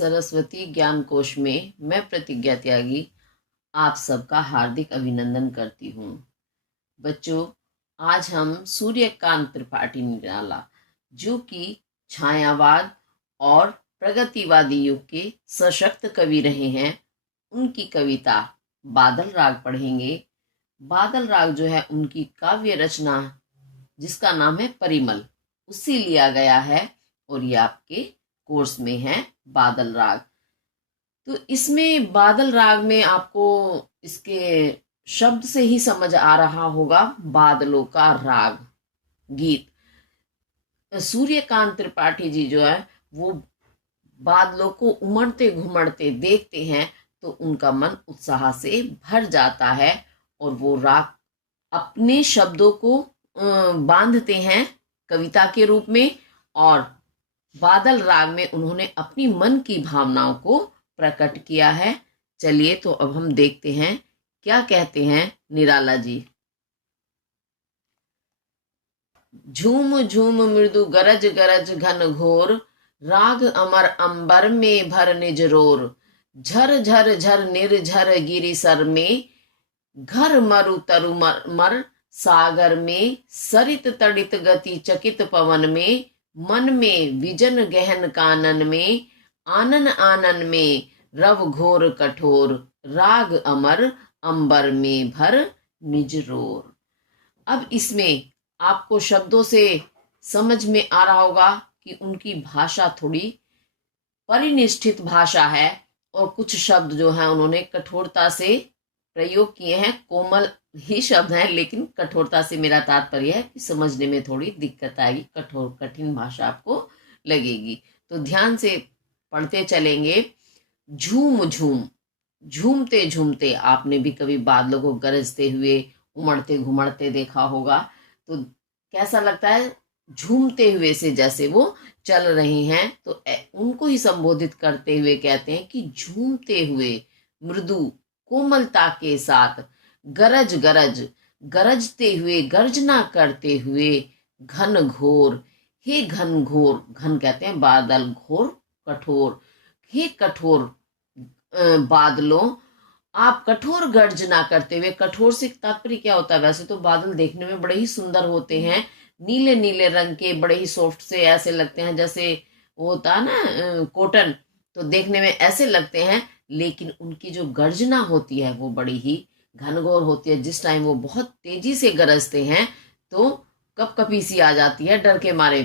सरस्वती ज्ञान कोश में मैं प्रतिज्ञा त्यागी आप सबका हार्दिक अभिनंदन करती हूँ। बच्चों, आज हम सूर्यकांत त्रिपाठी निराला, जो कि छायावाद और प्रगतिवादी युग के सशक्त कवि रहे हैं, उनकी कविता बादल राग पढ़ेंगे। बादल राग जो है उनकी काव्य रचना, जिसका नाम है परिमल, उससे लिया गया है और ये आपके कोर्स में है बादल राग। तो इसमें बादल राग में आपको इसके शब्द से ही समझ आ रहा होगा बादलों का राग गीत। सूर्यकांत त्रिपाठी जी जो है वो बादलों को उमड़ते घुमड़ते देखते हैं तो उनका मन उत्साह से भर जाता है और वो राग अपने शब्दों को बांधते हैं कविता के रूप में, और बादल राग में उन्होंने अपनी मन की भावनाओं को प्रकट किया है। चलिए तो अब हम देखते हैं क्या कहते हैं निराला जी। झूम झूम मृदु गरज गरज घन घोर, राग अमर अंबर में भर निज रोर। झर झर झर निर्झर गिरि सर में, घर मरु तरु मर सागर में। सरित तड़ित गति चकित पवन में, मन में विजन गहन कानन में। आनन आनन में रव घोर कठोर, राग अमर अंबर में भर निज रोर। अब इसमें आपको शब्दों से समझ में आ रहा होगा कि उनकी भाषा थोड़ी परिनिष्ठित भाषा है और कुछ शब्द जो हैं उन्होंने कठोरता से प्रयोग किए हैं। कोमल ही शब्द हैं, लेकिन कठोरता से मेरा तात्पर्य है कि समझने में थोड़ी दिक्कत आएगी, कठोर कठिन भाषा आपको लगेगी। तो ध्यान से पढ़ते चलेंगे। झूम झूम, झूमते झूमते, आपने भी कभी बादलों को गरजते हुए उमड़ते घुमड़ते देखा होगा, तो कैसा लगता है? झूमते हुए से जैसे वो चल रहे हैं, तो उनको ही संबोधित करते हुए कहते हैं कि झूमते हुए मृदु कोमलता के साथ, गरज गरज गरजते हुए, गर्जना करते हुए, घन घोर, हे घन घोर, घन कहते हैं बादल, घोर कठोर, हे कठोर बादलों, आप कठोर गर्जना करते हुए। कठोर से तात्पर्य क्या होता है? वैसे तो बादल देखने में बड़े ही सुंदर होते हैं, नीले नीले रंग के, बड़े ही सॉफ्ट से ऐसे लगते हैं जैसे वो होता है ना कॉटन, तो देखने में ऐसे लगते हैं, लेकिन उनकी जो गर्जना होती है वो बड़ी ही घनघोर होती है। जिस टाइम वो बहुत तेजी से गरजते हैं तो कपकपी सी आ जाती है डर के मारे,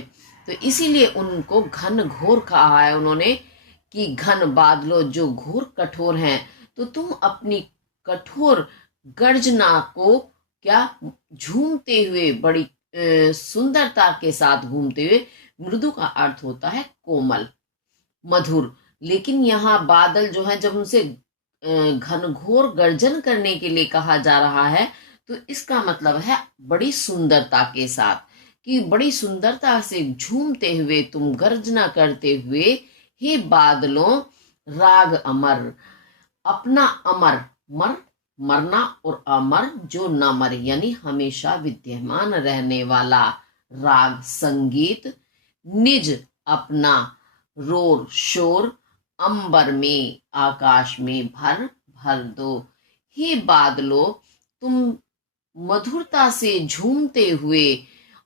तो इसीलिए उनको घन घोर कहा है उन्होंने कि घन बादलों जो घोर कठोर हैं, तो तुम अपनी कठोर गर्जना को क्या झूमते हुए, बड़ी सुंदरता के साथ घूमते हुए। मृदु का अर्थ होता है कोमल, मधुर, लेकिन यहाँ बादल जो है जब उनसे घनघोर गर्जन करने के लिए कहा जा रहा है, तो इसका मतलब है बड़ी सुंदरता के साथ, कि बड़ी सुंदरता से झूमते हुए तुम गर्जना करते हुए, हे बादलों, राग अमर, अपना अमर, मर मरना, और अमर जो न मरे, यानी हमेशा विद्यमान रहने वाला राग संगीत, निज अपना रोर शोर, अंबर में आकाश में भर भर दो। हे बादलों, तुम मधुरता से झूमते हुए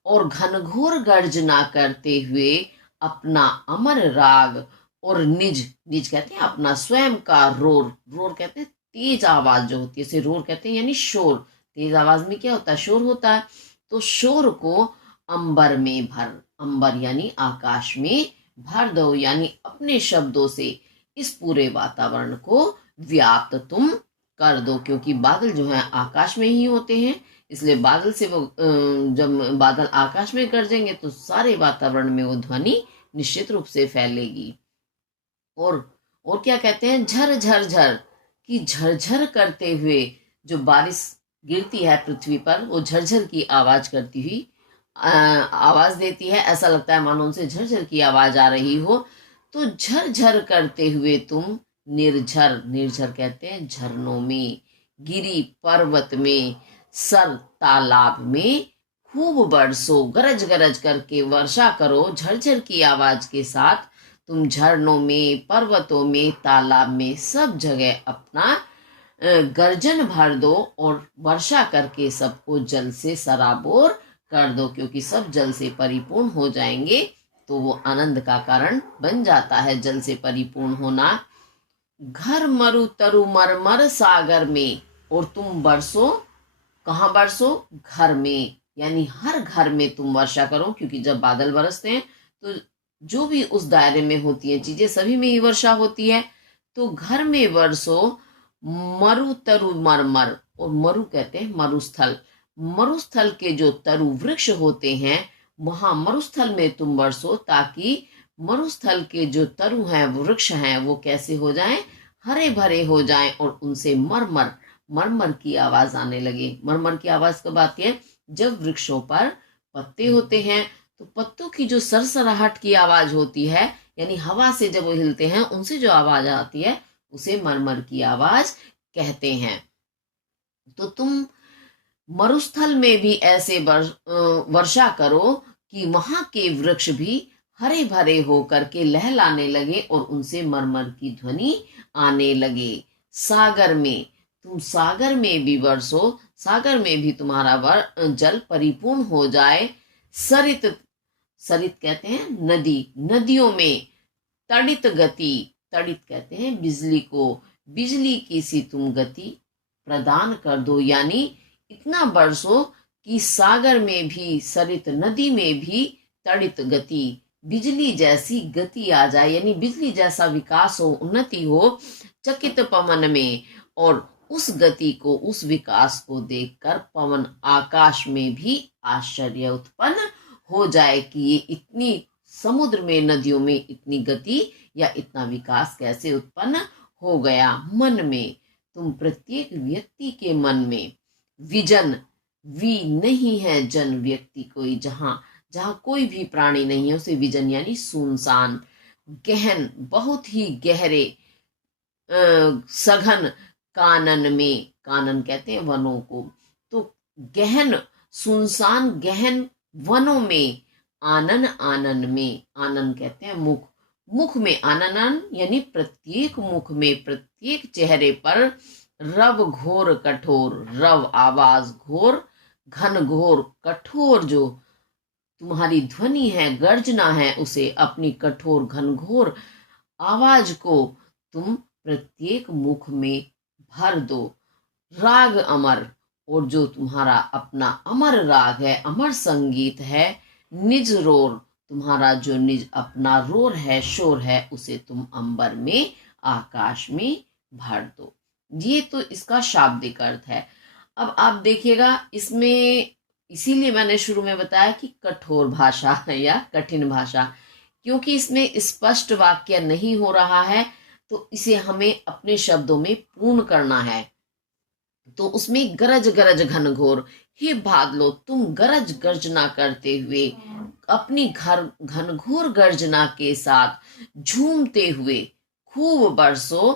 और घनघोर गर्जना करते हुए अपना अमर राग और निज, निज कहते हैं अपना स्वयं का रोर, रोर कहते हैं तेज आवाज जो होती है, इसे रोर कहते हैं, यानी शोर। तेज आवाज में क्या होता है? शोर होता है। तो शोर को अंबर में भर, अंबर यानी आकाश में भर दो, यानी अपने शब्दों से इस पूरे वातावरण को व्याप्त तुम कर दो, क्योंकि बादल जो है आकाश में ही होते हैं, इसलिए बादल से वो जब बादल आकाश में गरजेंगे तो सारे वातावरण में वो ध्वनि निश्चित रूप से फैलेगी। और क्या कहते हैं? झर झर झर, कि झरझर करते हुए जो बारिश गिरती है पृथ्वी पर, वो झरझर की आवाज करती हुई आवाज देती है, ऐसा लगता है मानो उनसे झरझर की आवाज आ रही हो। तो झरझर करते हुए तुम निर्झर, निर्झर कहते हैं झरनों में, गिरी पर्वत में, सर तालाब में खूब बरसो, गरज गरज करके वर्षा करो झरझर की आवाज के साथ, तुम झरनों में, पर्वतों में, तालाब में, सब जगह अपना गर्जन भर दो और वर्षा करके सबको जल से सराबोर कर दो, क्योंकि सब जल से परिपूर्ण हो जाएंगे तो वो आनंद का कारण बन जाता है जल से परिपूर्ण होना। घर मरु तरु मरमर सागर में, और तुम बरसो, कहाँ बरसो? घर में, यानी हर घर में तुम वर्षा करो, क्योंकि जब बादल बरसते हैं तो जो भी उस दायरे में होती है चीजें सभी में ही वर्षा होती है। तो घर में बरसो मरु तरु मरमर, और मरु कहते हैं मरुस्थल, मरुस्थल के जो तरु वृक्ष होते हैं वहां मरुस्थल में तुम बरसो, ताकि मरुस्थल के जो तरु हैं, वृक्ष हैं, वो कैसे हो जाएं? हरे भरे हो जाएं, और उनसे मरमर मरमर की आवाज आने लगे। मरमर की आवाज कब आती है? जब वृक्षों पर पत्ते होते हैं तो पत्तों की जो सरसराहट की आवाज होती है, यानी हवा से जब वो हिलते हैं उनसे जो आवाज आती है उसे मरमर की आवाज कहते हैं। तो तुम मरुस्थल में भी ऐसे वर्षा करो कि वहां के वृक्ष भी हरे भरे होकर के लहलाने लगे और उनसे मरमर की ध्वनि आने लगे। सागर में, तुम सागर में भी बरसो, सागर में भी तुम्हारा जल परिपूर्ण हो जाए। सरित, सरित कहते हैं नदी, नदियों में तड़ित गति, तड़ित कहते हैं बिजली को, बिजली की सी तुम गति प्रदान कर दो, यानी इतना बरसो कि सागर में भी, सरित नदी में भी तड़ित गति, बिजली जैसी गति आ जाए, यानी बिजली जैसा विकास हो, उन्नति हो चकित पवन में। और उस गति को, उस विकास को देखकर पवन आकाश में भी आश्चर्य उत्पन्न हो जाए कि ये इतनी समुद्र में, नदियों में इतनी गति या इतना विकास कैसे उत्पन्न हो गया। मन में, तुम प्रत्येक व्यक्ति के मन में विजन, वी नहीं है जन, व्यक्ति कोई, जहां जहां कोई भी प्राणी नहीं है उसे विजन यानी सुनसान, गहन बहुत ही गहरे, सघन कानन में, कानन कहते हैं वनों को, तो गहन सुनसान गहन वनों में, आनन, आनन में, आनन कहते हैं मुख, मुख में, आनन यानी प्रत्येक मुख में, प्रत्येक चेहरे पर रव घोर कठोर, रव आवाज, घोर घन घोर, कठोर जो तुम्हारी ध्वनि है, गर्जना है, उसे अपनी कठोर घनघोर आवाज को तुम प्रत्येक मुख में भर दो। राग अमर, और जो तुम्हारा अपना अमर राग है, अमर संगीत है, निज रोर, तुम्हारा जो निज अपना रोर है, शोर है, उसे तुम अंबर में, आकाश में भर दो। ये तो इसका शाब्दिक अर्थ है। अब आप देखिएगा इसमें, इसीलिए मैंने शुरू में बताया कि कठोर भाषा है या कठिन भाषा, क्योंकि इसमें स्पष्ट वाक्य नहीं हो रहा है, तो इसे हमें अपने शब्दों में पूर्ण करना है। तो उसमें गरज गरज घनघोर, हे बादलों तुम गरज गर्जना करते हुए, अपनी घनघोर गर्जना के साथ झूमते हुए खूब बरसो,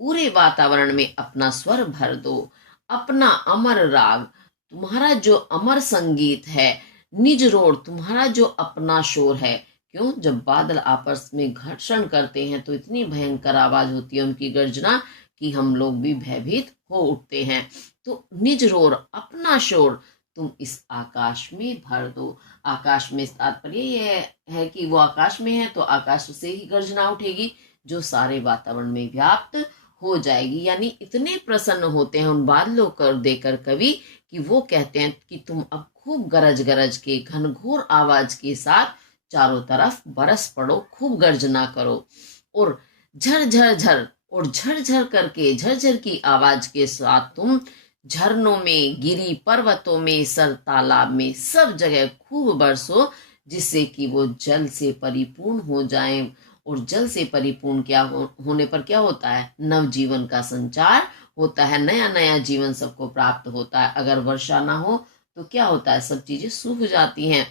पूरे वातावरण में अपना स्वर भर दो, अपना अमर राग, तुम्हारा जो अमर संगीत है, निज रोर, तुम्हारा जो अपना शोर है। क्यों? जब बादल आपस में घर्षण करते हैं तो इतनी भयंकर आवाज होती है उनकी गर्जना कि हम लोग भी भयभीत हो उठते हैं। तो निज रोर, अपना शोर तुम इस आकाश में भर दो। आकाश में तात्पर्य यह है कि वो आकाश में है तो आकाश से ही गर्जना उठेगी जो सारे वातावरण में व्याप्त हो जाएगी। यानी इतने प्रसन्न होते हैं उन बादलों कर देकर कवि कि वो कहते हैं कि तुम अब खूब गरज गरज के घनघोर आवाज के साथ चारों तरफ बरस पड़ो, खूब गर्जना करो, और झर झर झर, और झर झर करके, झरझर की आवाज के साथ तुम झरनों में, गिरी पर्वतों में, सर तालाब में, सब जगह खूब बरसो, जिससे कि वो जल से परिपूर्ण हो जाएं। और जल से परिपूर्ण होने पर क्या होता है? नव जीवन का संचार होता है, नया नया जीवन सबको प्राप्त होता है। अगर वर्षा ना हो तो क्या होता है? सब चीजें सूख जाती हैं।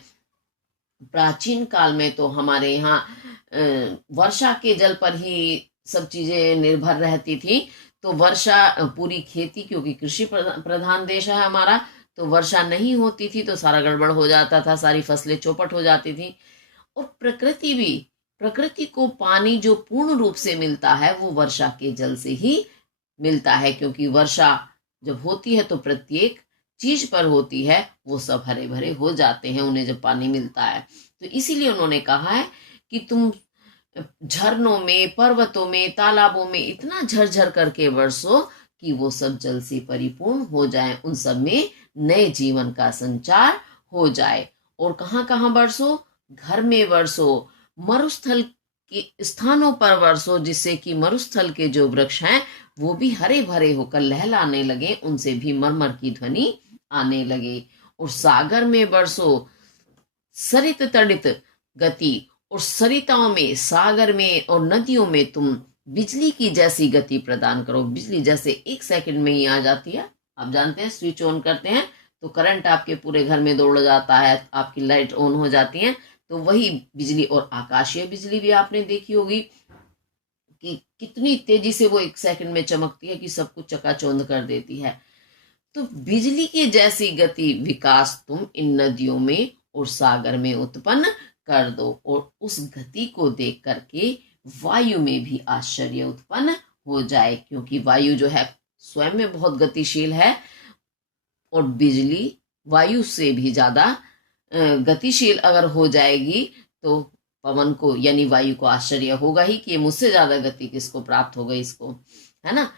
प्राचीन काल में तो हमारे यहाँ वर्षा के जल पर ही सब चीजें निर्भर रहती थी। तो वर्षा, पूरी खेती, क्योंकि कृषि प्रधान देश है हमारा, तो वर्षा नहीं होती थी तो सारा गड़बड़ हो जाता था, सारी फसलें चौपट हो जाती थी। और प्रकृति भी प्रकृति को पानी जो पूर्ण रूप से मिलता है वो वर्षा के जल से ही मिलता है, क्योंकि वर्षा जब होती है तो प्रत्येक चीज पर होती है, वो सब हरे भरे हो जाते हैं उन्हें जब पानी मिलता है। तो इसीलिए उन्होंने कहा है कि तुम झरनों में, पर्वतों में, तालाबों में इतना झरझर करके बरसो कि वो सब जल से परिपूर्ण हो जाए, उन सब में नए जीवन का संचार हो जाए। और कहाँ कहाँ बरसो? घर में बरसो, मरुस्थल के स्थानों पर बरसो, जिससे कि मरुस्थल के जो वृक्ष हैं वो भी हरे भरे होकर लहलाने लगे, उनसे भी मरमर की ध्वनि आने लगे। और सागर में बरसो, सरित तड़ित गति, और सरिताओं में, सागर में और नदियों में तुम बिजली की जैसी गति प्रदान करो। बिजली जैसे 1 सेकंड में ही आ जाती है, आप जानते हैं, स्विच ऑन करते हैं तो करंट आपके पूरे घर में दौड़ जाता है, आपकी लाइट ऑन हो जाती है, तो वही बिजली। और आकाशीय बिजली भी आपने देखी होगी कि कितनी तेजी से वो 1 सेकंड में चमकती है कि सब कुछ चकाचौंध कर देती है। तो बिजली की जैसी गति विकास तुम इन नदियों में और सागर में उत्पन्न कर दो। और उस गति को देख करके वायु में भी आश्चर्य उत्पन्न हो जाए, क्योंकि वायु जो है स्वयं में बहुत गतिशील है, और बिजली वायु से भी ज्यादा गतिशील अगर हो जाएगी तो पवन को यानी वायु को आश्चर्य होगा ही कि ये मुझसे ज्यादा गति किसको प्राप्त हो गई, इसको, है ना।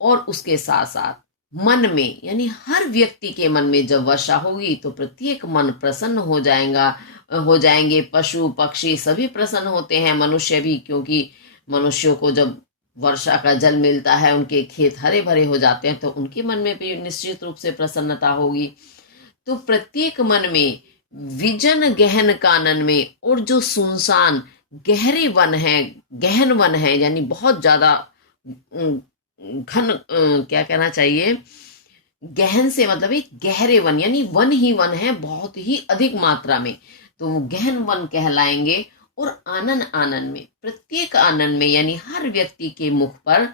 और उसके साथ साथ मन में, यानी हर व्यक्ति के मन में जब वर्षा होगी तो प्रत्येक मन प्रसन्न हो जाएंगे। पशु पक्षी सभी प्रसन्न होते हैं, मनुष्य भी, क्योंकि मनुष्यों को जब वर्षा का जल मिलता है, उनके खेत हरे भरे हो जाते हैं, तो उनके मन में भी निश्चित रूप से प्रसन्नता होगी। तो प्रत्येक मन में, विजन गहन कानन में, और जो सुनसान गहरे वन है, गहन वन है, यानी बहुत ज्यादा घन, क्या कहना चाहिए, गहन से मतलब एक गहरे वन, यानी वन ही वन है बहुत ही अधिक मात्रा में, तो वो गहन वन कहलाएंगे। और आनन आनन में, प्रत्येक आनन में, यानी हर व्यक्ति के मुख पर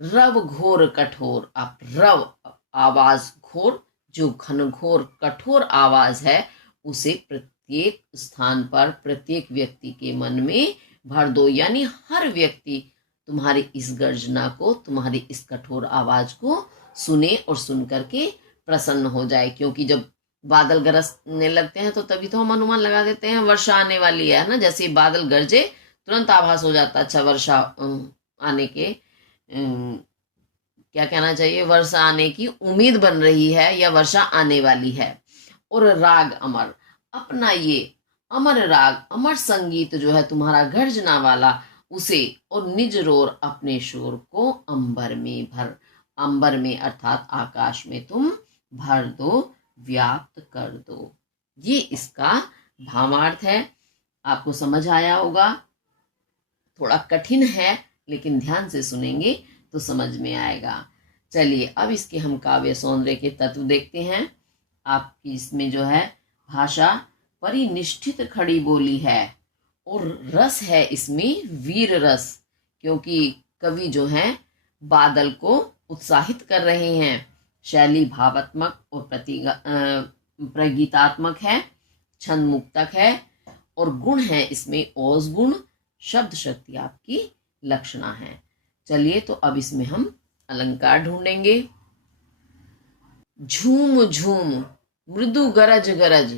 रव घोर कठोर, आप रव आवाज, घोर जो घनघोर कठोर आवाज है, उसे प्रत्येक स्थान पर प्रत्येक व्यक्ति के मन में भर दो, यानी हर व्यक्ति तुम्हारी इस गर्जना को, तुम्हारी इस कठोर आवाज को सुने और सुन करके प्रसन्न हो जाए। क्योंकि जब बादल गरजने लगते हैं तो तभी तो हम अनुमान लगा देते हैं वर्षा आने वाली है ना। जैसे ही बादल गरजे तुरंत आभास हो जाता है, अच्छा वर्षा आने के, क्या कहना चाहिए, वर्षा आने की उम्मीद बन रही है या वर्षा आने वाली है। और राग अमर, अपना ये अमर राग, अमर संगीत जो है तुम्हारा गर्जना वाला, उसे और निज रोर अपने शोर को अंबर में भर, अंबर में अर्थात आकाश में तुम भर दो, व्याप्त कर दो। ये इसका भावार्थ है। आपको समझ आया होगा, थोड़ा कठिन है लेकिन ध्यान से सुनेंगे तो समझ में आएगा। चलिए अब इसके हम काव्य सौंदर्य के तत्व देखते हैं। आपकी इसमें जो है भाषा परिनिष्ठित खड़ी बोली है, और रस है इसमें वीर रस, क्योंकि कवि जो है बादल को उत्साहित कर रहे हैं। शैली भावात्मक और प्रगीतात्मक है, छंद मुक्तक है, और गुण है इसमें ओज गुण, शब्द शक्ति आपकी लक्षणा है। चलिए तो अब इसमें हम अलंकार ढूंढेंगे। झूम झूम, मृदु गरज गरज,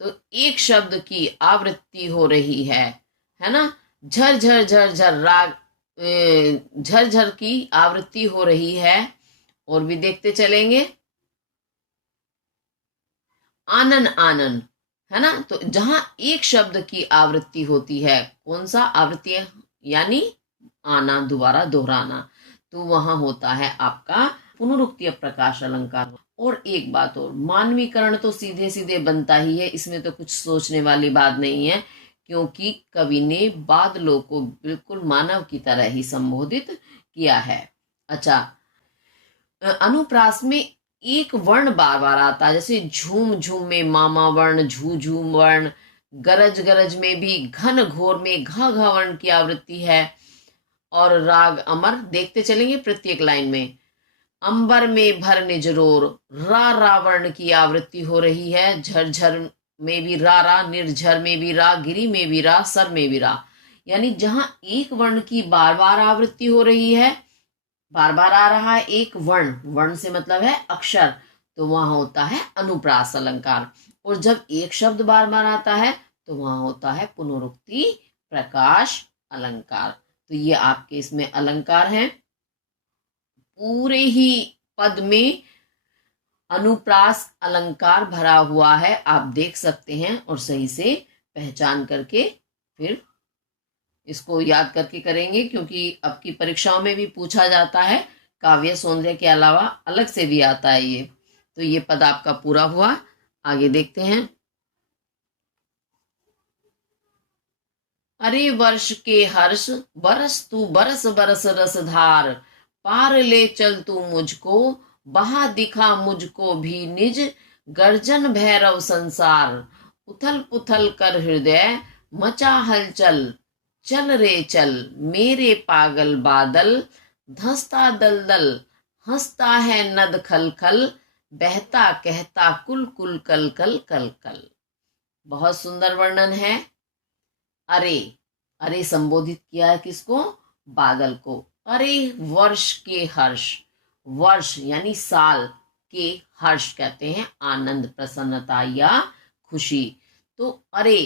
तो एक शब्द की आवृत्ति हो रही है ना। झर झर झर झर, राग झरझर की आवृत्ति हो रही है। और भी देखते चलेंगे। आनन आनन, है ना, तो जहां एक शब्द की आवृत्ति होती है, कौन सा आवृत्ति है, यानी आना, दोबारा दोहराना, तो वहां होता है आपका पुनरुक्तीय प्रकाश अलंकार। और एक बात और, मानवीकरण तो सीधे सीधे बनता ही है, इसमें तो कुछ सोचने वाली बात नहीं है, क्योंकि कवि ने बादलों को बिल्कुल मानव की तरह ही संबोधित किया है। अच्छा, अनुप्रास में एक वर्ण बार बार आता है, जैसे झूम झूम में मामा वर्ण, झू झूम वर्ण, गरज गरज में भी घन घोर में घा घा वर्ण की आवृत्ति है। और राग अमर देखते चलेंगे प्रत्येक लाइन में। अंबर में भर निजरोर, रा रा वर्ण की आवृत्ति हो रही है। झरझर में भी रा रा, निर्झर में भी रा, गिरी में भी रा, सर में भी रा, यानी जहां एक वर्ण की बार बार आवृत्ति हो रही है, बार बार आ रहा है एक वर्ण, वर्ण से मतलब है अक्षर, तो वहां होता है अनुप्रास अलंकार। और जब एक शब्द बार बार आता है तो वहां होता है पुनरुक्ति प्रकाश अलंकार। तो ये आपके इसमें अलंकार हैं। पूरे ही पद में अनुप्रास अलंकार भरा हुआ है, आप देख सकते हैं, और सही से पहचान करके फिर इसको याद करके करेंगे, क्योंकि अब की परीक्षाओं में भी पूछा जाता है, काव्य सौंदर्य के अलावा अलग से भी आता है ये। तो ये पद आपका पूरा हुआ। आगे देखते हैं। अरे वर्ष के हर्ष बरस तू बरस बरस रसधार, पार ले चल तू मुझको, बहा दिखा मुझको भी निज, गर्जन भैरव संसार, उथल पुथल कर हृदय मचा हलचल, चल रे चल मेरे पागल बादल, धंसता दलदल हंसता है नद खल खल, बहता कहता कुल कुल कल कल कल कल। बहुत सुंदर वर्णन है। अरे, अरे संबोधित किया है किसको? बादल को। अरे वर्ष के हर्ष, वर्ष यानी साल, के हर्ष कहते हैं आनंद, प्रसन्नता या खुशी। तो अरे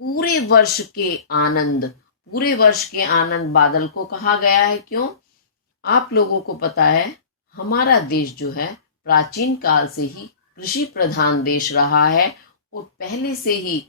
पूरे वर्ष के आनंद, पूरे वर्ष के आनंद बादल को कहा गया है। क्यों? आप लोगों को पता है हमारा देश जो है प्राचीन काल से ही कृषि प्रधान देश रहा है, और पहले से ही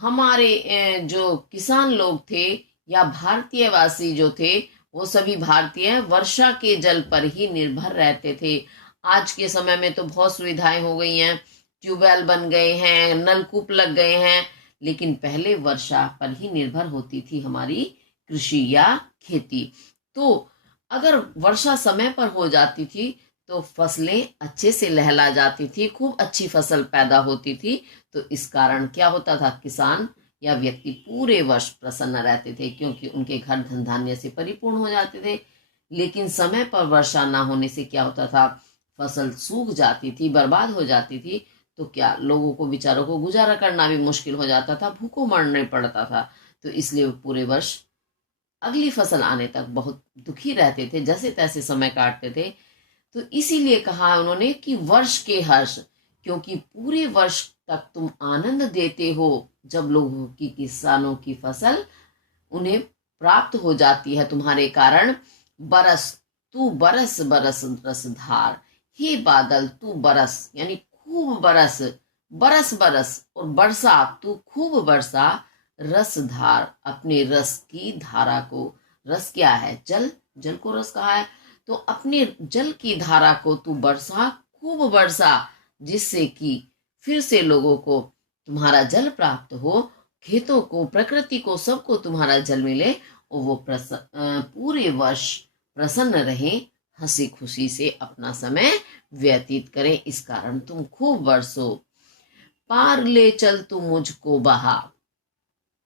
हमारे जो किसान लोग थे या भारतीयवासी जो थे, वो सभी भारतीय वर्षा के जल पर ही निर्भर रहते थे। आज के समय में तो बहुत सुविधाएं हो गई हैं, ट्यूबवेल बन गए हैं, नलकूप लग गए हैं, लेकिन पहले वर्षा पर ही निर्भर होती थी हमारी कृषि या खेती। तो अगर वर्षा समय पर हो जाती थी तो फसलें अच्छे से लहला जाती थी, खूब अच्छी फसल पैदा होती थी। तो इस कारण क्या होता था, किसान या व्यक्ति पूरे वर्ष प्रसन्न रहते थे, क्योंकि उनके घर धन धान्य से परिपूर्ण हो जाते थे। लेकिन समय पर वर्षा ना होने से क्या होता था, फसल सूख जाती थी, बर्बाद हो जाती थी। तो क्या लोगों को, बेचारों को गुजारा करना भी मुश्किल हो जाता था, भूखों मरना पड़ता था। तो इसलिए पूरे वर्ष अगली फसल आने तक बहुत दुखी रहते थे, जैसे तैसे समय काटते थे। तो इसीलिए कहा उन्होंने कि वर्ष के हर्ष, क्योंकि पूरे वर्ष तक तुम आनंद देते हो जब लोगों की, किसानों की फसल उन्हें प्राप्त हो जाती है तुम्हारे कारण। बरस तू बरस बरस रसधार, हे बादल तू बरस यानी खूब बरस, बरस बरस और बरसा, तू खूब बरसा, रसधार अपने रस की धारा को। रस क्या है? जल, जल को रस कहा है। तो अपने जल की धारा को तू बरसा, खूब बरसा, जिससे कि फिर से लोगों को तुम्हारा जल प्राप्त हो, खेतों को, प्रकृति को, सबको तुम्हारा जल मिले, और वो पूरे वर्ष प्रसन्न रहे, हंसी खुशी से अपना समय व्यतीत करें। इस कारण तुम खूब बरसो। पार ले चल तू मुझको बहा।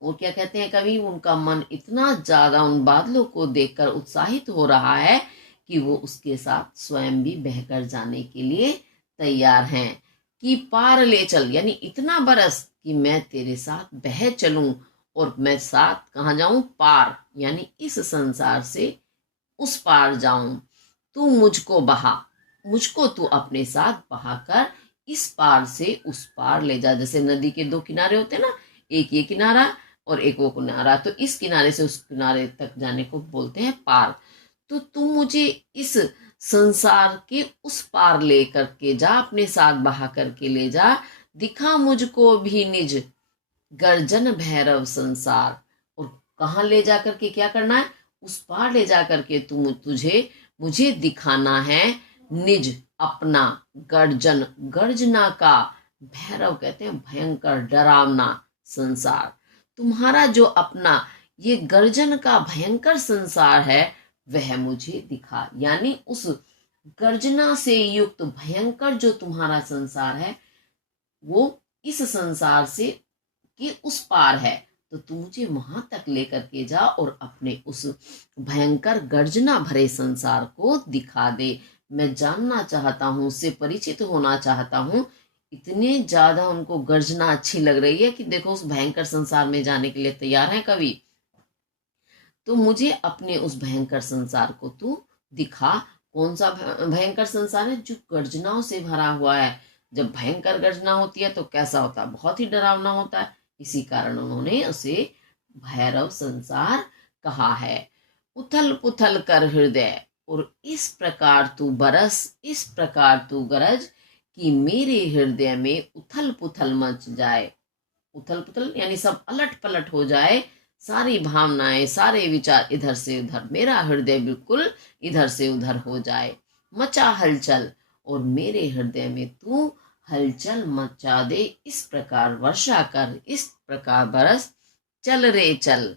वो क्या कहते हैं कवि, उनका मन इतना ज्यादा उन बादलों को देखकर उत्साहित हो रहा है कि वो उसके साथ स्वयं भी बहकर जाने के लिए तैयार हैं। कि पार ले चल यानी इतना बरस कि मैं तेरे साथ बह चलूं, और मैं साथ कहाँ जाऊं? पार यानी इस संसार से उस पार जाऊं। तू मुझको बहा, मुझको तू अपने साथ बहाकर इस पार से उस पार ले जा। जैसे नदी के दो किनारे होते हैं ना, एक ये किनारा और एक वो किनारा, तो इस किनारे से उस किनारे तक जाने को बोलते हैं पार। तो तुम मुझे इस संसार के उस पार ले करके जा, अपने साथ बहा करके ले जा, दिखा मुझको भी निज, गर्जन भैरव संसार। और कहाँ ले जा करके क्या करना है? उस पार ले जा करके तुझे मुझे दिखाना है निज, अपना, गर्जन, गर्जना का, भैरव कहते हैं भयंकर, डरावना संसार। तुम्हारा जो अपना ये गर्जन का भयंकर संसार है वह मुझे दिखा। यानी उस गर्जना से युक्त भयंकर जो तुम्हारा संसार है वो इस संसार से के उस पार है। तो तू मुझे वहां तक लेकर के जा और अपने उस भयंकर गर्जना भरे संसार को दिखा दे। मैं जानना चाहता हूं, उससे परिचित होना चाहता हूं। इतने ज्यादा उनको गर्जना अच्छी लग रही है कि देखो उस भयंकर संसार में जाने के लिए तैयार है कवि। तो मुझे अपने उस भयंकर संसार को तू दिखा। कौन सा भयंकर संसार है? जो गर्जनाओं से भरा हुआ है। जब भयंकर गर्जना होती है तो कैसा होता है? बहुत ही डरावना होता है। इसी कारण उन्होंने उसे भैरव संसार कहा है। उथल पुथल कर हृदय, और इस प्रकार तू बरस, इस प्रकार तू गरज, कि मेरे हृदय में उथल पुथल मच जाए। उथल पुथल यानी सब अलट पलट हो जाए, सारी भावनाएं, सारे विचार इधर से उधर, मेरा हृदय बिल्कुल इधर से उधर हो जाए। मचा हलचल, और मेरे हृदय में तू हलचल मचा दे। इस प्रकार वर्षा कर, इस प्रकार बरस, चल रे चल,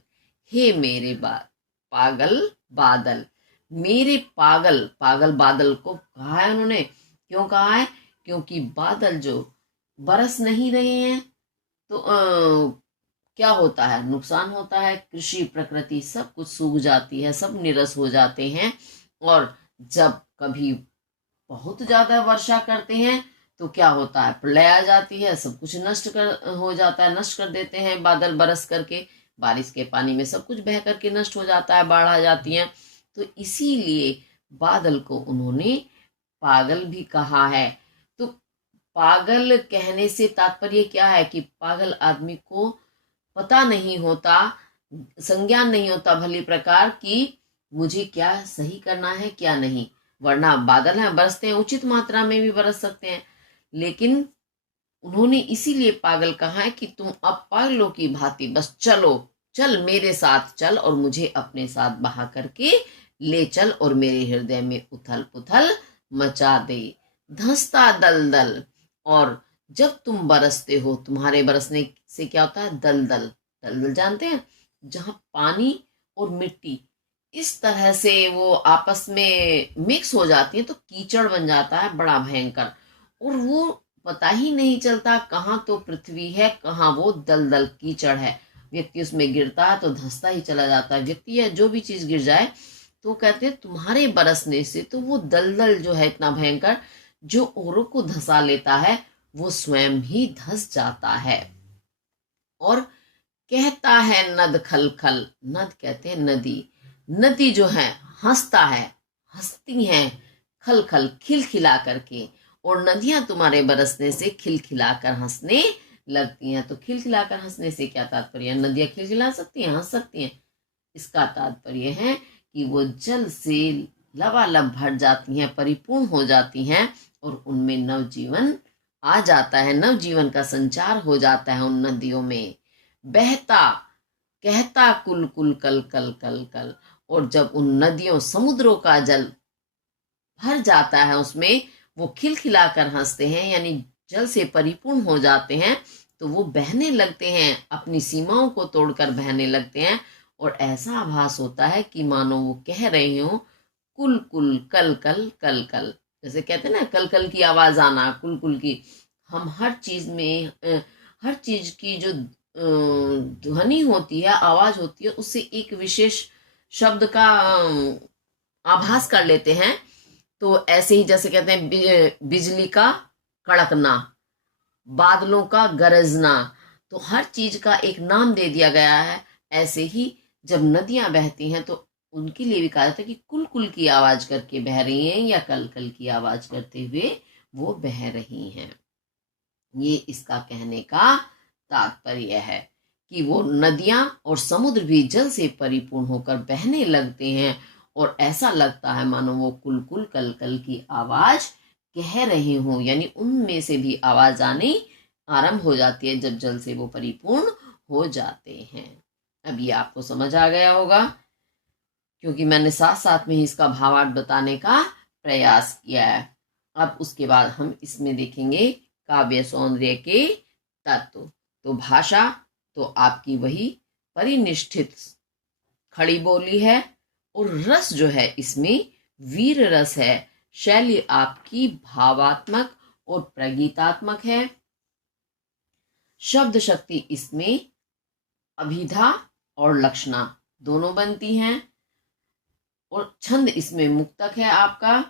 हे मेरे पागल बादल। मेरे पागल, पागल बादल को कहा है उन्होंने। क्यों कहा है? क्योंकि बादल जो बरस नहीं रहे हैं तो क्या होता है? नुकसान होता है। कृषि, प्रकृति सब कुछ सूख जाती है, सब निरस हो जाते हैं। और जब कभी बहुत ज्यादा वर्षा करते हैं तो क्या होता है? प्रलय आ जाती है, सब कुछ नष्ट कर हो जाता है, नष्ट कर देते हैं बादल बरस करके। बारिश के पानी में सब कुछ बह करके नष्ट हो जाता है, बाढ़ आ जाती है। तो इसीलिए बादल को उन्होंने पागल भी कहा है। तो पागल कहने से तात्पर्य क्या है? कि पागल आदमी को पता नहीं होता, संज्ञान नहीं होता भली प्रकार कि मुझे क्या सही करना है क्या नहीं। वरना बादल हैं, बरसते हैं, उचित मात्रा में भी बरस सकते हैं, लेकिन उन्होंने इसीलिए पागल कहा है कि तुम अब पागलों की भांति बस चलो, चल मेरे साथ चल, और मुझे अपने साथ बहा करके ले चल, और मेरे हृदय में उथल पुथल मचा दे, धंसता दलदल। और जब तुम बरसते हो, तुम्हारे बरसने से क्या होता है? दलदल, दलदल जानते हैं? जहां पानी और मिट्टी इस तरह से वो आपस में मिक्स हो जाती है तो कीचड़ बन जाता है बड़ा भयंकर, और वो पता ही नहीं चलता कहाँ तो पृथ्वी है, कहाँ वो दलदल कीचड़ है। व्यक्ति उसमें गिरता है तो धंसता ही चला जाता है। व्यक्ति या जो भी चीज गिर जाए तो कहते हैं तुम्हारे बरसने से तो वो दलदल जो है इतना भयंकर, जो औरों को धंसा लेता है, वो स्वयं ही धंस जाता है। और कहता है नद खल खल, नद कहते हैं नदी, नदी जो है हंसता है, हंसती हैं खल खल, खिलखिला करके। और नदियां तुम्हारे बरसने से खिलखिलाकर हंसने लगती हैं। तो खिलखिलाकर हंसने से क्या तात्पर्य है? नदियां खिलखिला सकती हैं, हंस सकती हैं। इसका तात्पर्य है कि वो जल से लबालब भर जाती हैं, परिपूर्ण हो जाती हैं, और उनमें नवजीवन आ जाता है, नवजीवन का संचार हो जाता है उन नदियों में। बहता कहता कुल कुल कल कल कल कल, और जब उन नदियों, समुद्रों का जल भर जाता है उसमें, वो खिलखिलाकर हंसते हैं, यानी जल से परिपूर्ण हो जाते हैं, तो वो बहने लगते हैं, अपनी सीमाओं को तोड़कर बहने लगते हैं। और ऐसा आभास होता है कि मानो वो कह रहे हो कुल कुल कल कल कल कल, जैसे कहते हैं ना कल कल की आवाज आना, कुल कुल की। हम हर चीज में हर चीज की जो ध्वनि होती है, आवाज होती है, उससे एक विशेष शब्द का आभास कर लेते हैं। तो ऐसे ही जैसे कहते हैं बिजली का कड़कना, बादलों का गरजना, तो हर चीज का एक नाम दे दिया गया है। ऐसे ही जब नदियां बहती हैं तो उनके लिए भी कहा जाता है कि कुल कुल की आवाज करके बह रही हैं, या कल कल की आवाज करते हुए वो बह रही हैं। ये इसका कहने का तात्पर्य है कि वो नदियां और समुद्र भी जल से परिपूर्ण होकर बहने लगते हैं, और ऐसा लगता है मानो वो कुल कुल कल कल की आवाज कह रहे हों, यानी उनमें से भी आवाज आनी आरंभ हो जाती है जब जल से वो परिपूर्ण हो जाते हैं। अब ये आपको समझ आ गया होगा, क्योंकि मैंने साथ साथ में ही इसका भावार्थ बताने का प्रयास किया है। अब उसके बाद हम इसमें देखेंगे काव्य सौंदर्य के तत्व। तो भाषा तो आपकी वही परिनिष्ठित खड़ी बोली है, और रस जो है इसमें वीर रस है। शैली आपकी भावात्मक और प्रगीतात्मक है। शब्द शक्ति इसमें अभिधा और लक्षणा दोनों बनती हैं, और छंद इसमें मुक्तक है आपका,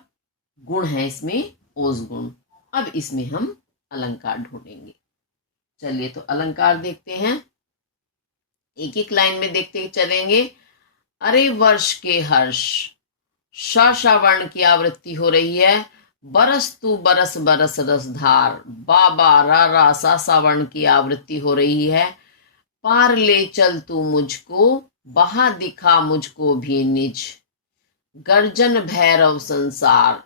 गुण है इसमें ओज गुण। अब इसमें हम अलंकार ढूंढेंगे। चलिए तो अलंकार देखते हैं, एक एक लाइन में देखते चलेंगे। अरे वर्ष के हर्ष, श वर्ण की आवृत्ति हो रही है। बरस तू बरस बरस रसधार, बाबा रा सा वर्ण की आवृत्ति हो रही है। पार ले चल तू मुझको, बहा दिखा मुझको भी निज, गर्जन भैरव संसार,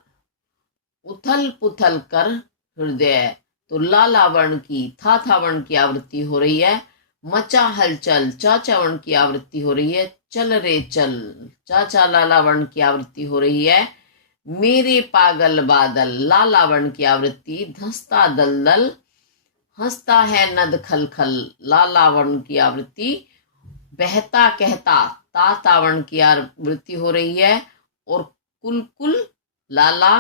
उथल पुथल कर हृदय। तो लाला वर्ण की था वर्ण की आवृत्ति हो रही है। मचा हलचल, चा वर्ण की आवृत्ति हो रही है। चल रे चल, चा लाला वर्ण की आवृत्ति हो रही है। मेरे पागल बादल, लाला वर्ण की आवृत्ति। धंसता दलदल, हंसता है नद खल खल, लाला वर्ण की आवृत्ति। बहता कहता, ता वर्ण की आवृत्ति हो रही है। और कुल लाला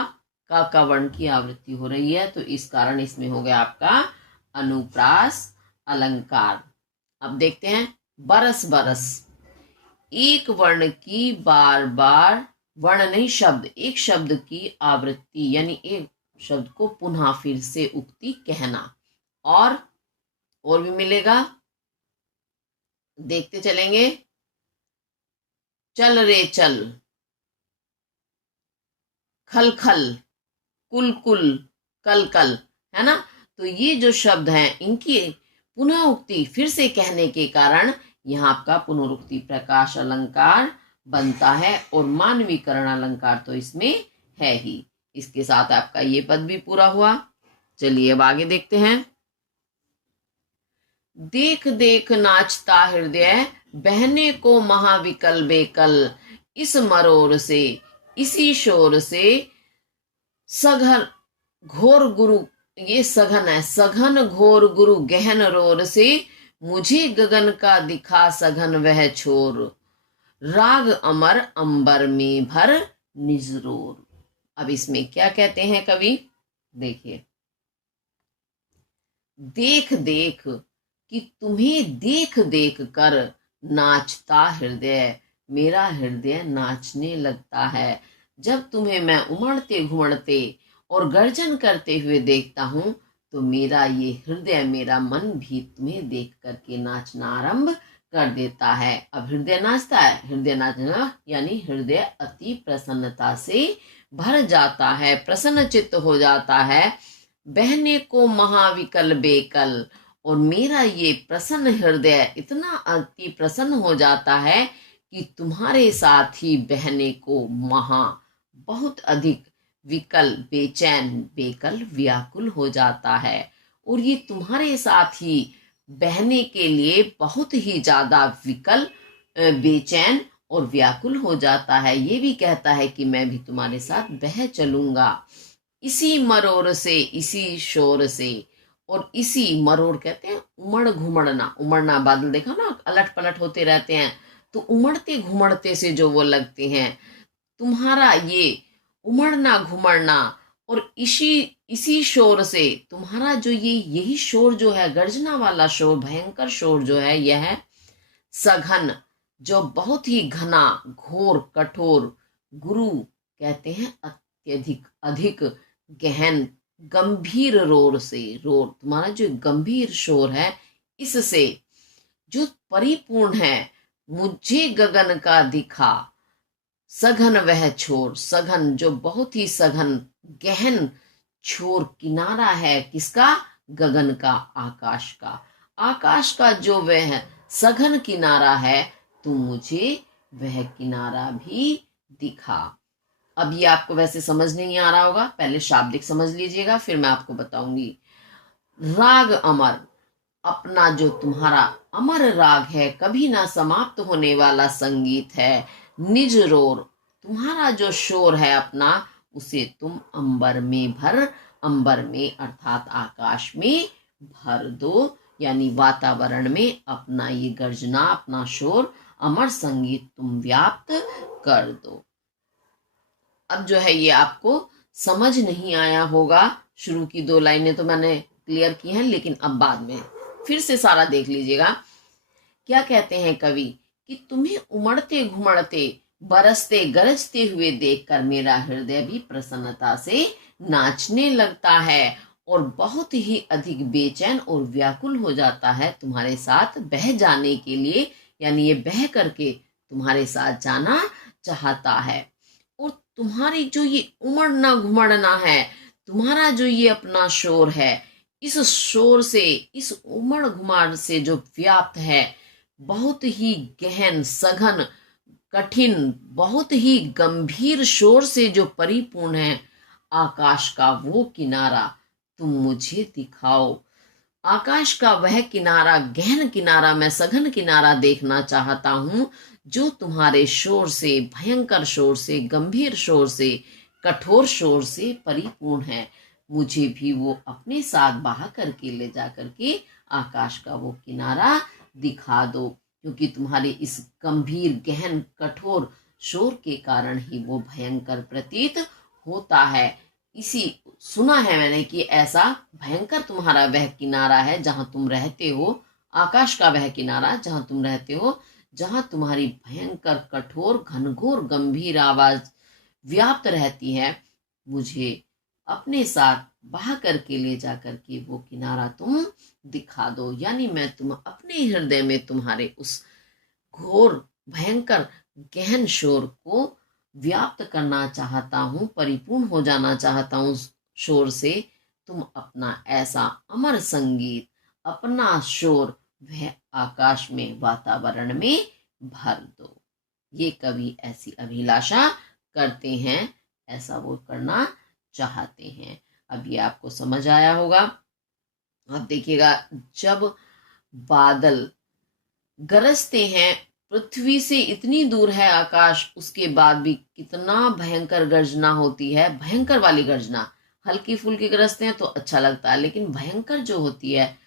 का वर्ण की आवृत्ति हो रही है। तो इस कारण इसमें हो गया आपका अनुप्रास अलंकार। अब देखते हैं बरस बरस, एक वर्ण की बार बार, वर्ण नहीं शब्द, एक शब्द की आवृत्ति यानी एक शब्द को पुनः फिर से उक्ति कहना। और भी मिलेगा, देखते चलेंगे। चल रे चल, खल खल, कुल कल कल, है ना। तो ये जो शब्द हैं इनकी पुनः उक्ति फिर से कहने के कारण यहाँ आपका पुनरुक्ति प्रकाश अलंकार बनता है। और मानवीकरण अलंकार तो इसमें है ही। इसके साथ आपका ये पद भी पूरा हुआ। चलिए अब आगे देखते हैं। देख देख नाचता हृदय, बहने को महाविकल बेकल, इस मरोर से इसी शोर से, सघन घोर गुरु, ये सघन है, सघन घोर गुरु गहन रोर से, मुझे गगन का दिखा सघन वह छोर, राग अमर अंबर में भर निजरोर। अब इसमें क्या कहते हैं कवि, देखिए। देख देख कि तुम्हें देख देख कर नाचता हृदय, मेरा हृदय नाचने लगता है। जब तुम्हें मैं उमड़ते घुमड़ते और गर्जन करते हुए देखता हूं तो मेरा ये हृदय, मेरा मन भी तुम्हें देख करके नाचना आरंभ कर देता है। अब हृदय नाचता है, हृदय नाचना यानी हृदय अति प्रसन्नता से भर जाता है, प्रसन्न चित्त हो जाता है। बहने को महाविकल बेकल, और मेरा ये प्रसन्न हृदय इतना अति प्रसन्न हो जाता है कि तुम्हारे साथ ही बहने को महा बहुत अधिक, विकल बेचैन, बेकल व्याकुल हो जाता है। और ये तुम्हारे साथ ही बहने के लिए बहुत ही ज्यादा विकल, बेचैन और व्याकुल हो जाता है। ये भी कहता है कि मैं भी तुम्हारे साथ बह चलूंगा, इसी मरोर से इसी शोर से। और इसी मरोड़ कहते हैं उमड़ घुमड़ना, उमड़ना, बादल देखा ना अलट पलट होते रहते हैं, तो उमड़ते घुमड़ते से जो वो लगते हैं, तुम्हारा ये उमड़ना घुमड़ना और इसी शोर से, तुम्हारा जो यही शोर जो है, गर्जना वाला शोर, भयंकर शोर जो है, यह है सघन, जो बहुत ही घना, घोर, कठोर, गुरु कहते हैं अत्यधिक, अधिक, गहन, गंभीर रोर से, रोर तुम्हारा जो गंभीर शोर है, इससे जो परिपूर्ण है। मुझे गगन का दिखा सघन वह छोर, सघन जो बहुत ही सघन गहन छोर, किनारा है किसका, गगन का, आकाश का, आकाश का जो वह सघन किनारा है, तो मुझे वह किनारा भी दिखा। अब ये आपको वैसे समझ नहीं आ रहा होगा, पहले शाब्दिक समझ लीजिएगा फिर मैं आपको बताऊंगी। राग अमर, अपना जो तुम्हारा अमर राग है, कभी ना समाप्त होने वाला संगीत है। निज रोर, तुम्हारा जो शोर है अपना, उसे तुम अंबर में भर, अंबर में अर्थात आकाश में भर दो, यानी वातावरण में अपना ये गर्जना, अपना शोर, अमर संगीत तुम व्याप्त कर दो। अब जो है ये आपको समझ नहीं आया होगा, शुरू की 2 लाइनें तो मैंने क्लियर की हैं, लेकिन अब बाद में फिर से सारा देख लीजिएगा। क्या कहते हैं कवि कि तुम्हें उमड़ते घुमड़ते, बरसते गरजते हुए देखकर मेरा हृदय भी प्रसन्नता से नाचने लगता है और बहुत ही अधिक बेचैन और व्याकुल हो जाता है तुम्हारे साथ बह जाने के लिए, यानी ये बह करके तुम्हारे साथ जाना चाहता है। और तुम्हारी जो ये उमड़ना घुमड़ना है, तुम्हारा जो ये अपना शोर है, इस शोर से, इस उमड़ घुमाड़ से जो व्याप्त है, बहुत ही गहन, सघन, कठिन, बहुत ही गंभीर शोर से जो परिपूर्ण है आकाश का वो किनारा तुम मुझे दिखाओ। आकाश का वह किनारा, गहन किनारा, मैं सघन किनारा देखना चाहता हूं, जो तुम्हारे शोर से, भयंकर शोर से, गंभीर शोर से, कठोर शोर से परिपूर्ण है। मुझे भी वो अपने साथ बहा करके ले जा करके आकाश का वो किनारा दिखा दो, क्योंकि तुम्हारे इस गंभीर, गहन, कठोर शोर के कारण ही वो भयंकर प्रतीत होता है। इसी सुना है मैंने कि ऐसा भयंकर तुम्हारा वह किनारा है जहां तुम रहते हो, आकाश का वह किनारा जहां तुम रहते हो, जहां तुम्हारी भयंकर, कठोर, घनघोर, गंभीर आवाज व्याप्त रहती है। मुझे अपने साथ बहा करके ले जा करके वो किनारा तुम दिखा दो। यानी मैं तुम अपने हृदय में तुम्हारे उस घोर, भयंकर, गहन शोर को व्याप्त करना चाहता हूं, परिपूर्ण हो जाना चाहता हूं शोर से। तुम अपना ऐसा अमर संगीत, अपना शोर वह आकाश में, वातावरण में भर दो। ये कवि ऐसी अभिलाषा करते हैं, ऐसा वो करना चाहते हैं। अब ये आपको समझ आया होगा। अब देखिएगा, जब बादल गरजते हैं, पृथ्वी से इतनी दूर है आकाश, उसके बाद भी कितना भयंकर गर्जना होती है, भयंकर वाली गर्जना। हल्की फुल्की गरजते हैं तो अच्छा लगता है, लेकिन भयंकर जो होती है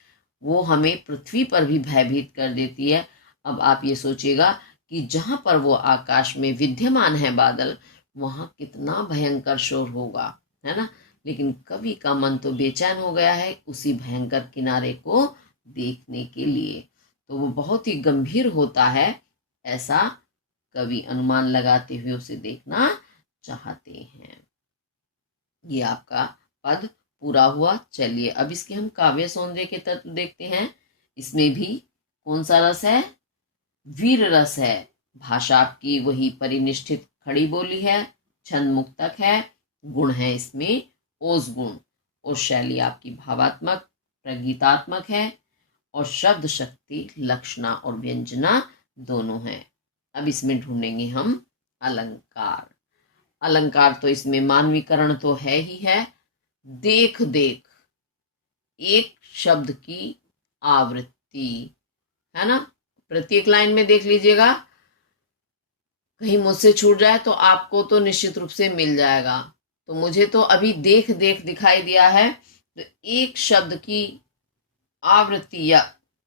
वो हमें पृथ्वी पर भी भयभीत कर देती है। अब आप ये सोचिएगा कि जहां पर वो आकाश में विद्यमान है बादल, वहां कितना भयंकर शोर होगा, है ना। लेकिन कवि का मन तो बेचैन हो गया है उसी भयंकर किनारे को देखने के लिए। तो वो बहुत ही गंभीर होता है, ऐसा कवि अनुमान लगाते हुए उसे देखना चाहते हैं। ये आपका पद पूरा हुआ। चलिए अब इसके हम काव्य सौंदर्य के तत्व देखते हैं। इसमें भी कौन सा रस है? वीर रस है। भाषा आपकी वही परिनिष्ठित खड़ी बोली है, छंद मुक्तक है, गुण है इसमें ओज गुण, और शैली आपकी भावात्मक, प्रगीतात्मक है, और शब्द शक्ति, लक्षणा और व्यंजना दोनों हैं। अब इसमें ढूंढेंगे हम अलंकार। अलंकार तो इसमें मानवीकरण तो है ही है। देख देख, एक शब्द की आवृत्ति, है ना। प्रत्येक लाइन में देख लीजिएगा, कहीं मुझसे छूट जाए तो आपको तो निश्चित रूप से मिल जाएगा। तो मुझे तो अभी देख देख दिखाई दिया है, तो एक शब्द की आवृत्ति या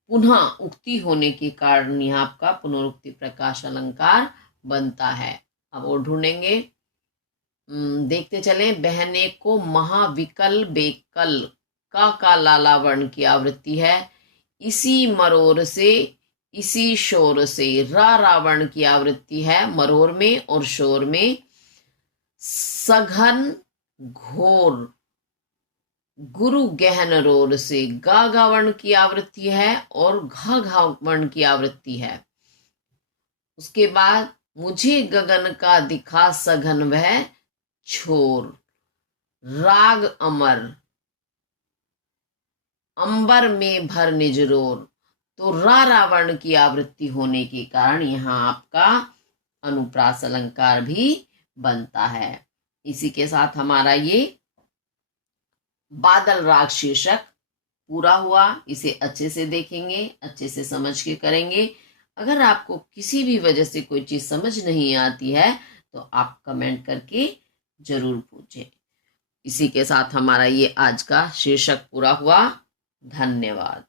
पुनः उक्ति होने के कारण यह आपका पुनरुक्ति प्रकाश अलंकार बनता है। अब और ढूंढेंगे, देखते चले। बहने को महाविकल बेकल का लाला वर्ण की आवृत्ति है। इसी मरोर से, इसी शोर से, रा रावण की आवृत्ति है मरोर में और शोर में। सघन घोर गुरु गहन रोर से, गा गा वर्ण की आवृत्ति है और घा घा वर्ण की आवृत्ति है। उसके बाद मुझे गगन का दिखा सघन वह छोर, राग अमर, अंबर में भर निजरोर। तो रा रावण की आवृत्ति होने के कारण यहां आपका अनुप्रास अलंकार भी बनता है। इसी के साथ हमारा ये बादल राग शीर्षक पूरा हुआ। इसे अच्छे से देखेंगे, अच्छे से समझ के करेंगे। अगर आपको किसी भी वजह से कोई चीज समझ नहीं आती है तो आप कमेंट करके जरूर पूछें। इसी के साथ हमारा ये आज का शीर्षक पूरा हुआ। धन्यवाद।